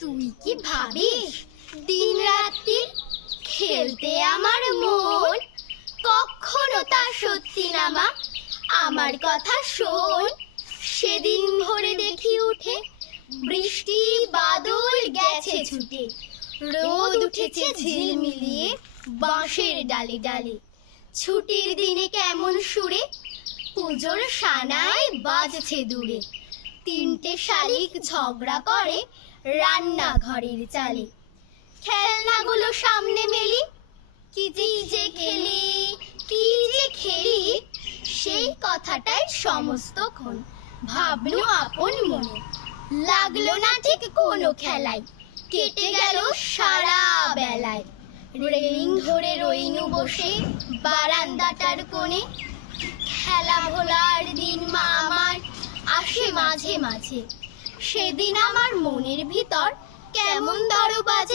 তুই কি ভাবিস? দিন রাত্রি খেলতে আমার মন। কখনো তা সত্যি না, মা। আমার কথা শোন। সেদিন ভোরে দেখি উঠে বৃষ্টি, বাদল গেছে ছুটে। রোদ উঠেছে ঝিলমিলিয়ে বাঁশের ডালে ডালে। ছুটির দিনে কেমন সুরে পুজোর সানায় বাজছে দূরে। তিনটে শালিক ঝগড়া করে রান্নাঘরের চালে। খেলনাগুলো সামনে মেলি। কি যে খেলি, কি যে খেলি, সেই কথাটাই সমস্তক্ষণ ভাবলো আপন মনে। লাগল না ঠিক কোনো খেলায়। কেটে গেল সারা বেলায়। রেলিং ধরে রইনু বসে বারান্দাটার কোণে। খেলা ভোলার দিন মা আমার আসে মাঝে মাঝে। সেদিন আমার মনের ভিতর কেমন দর বাজে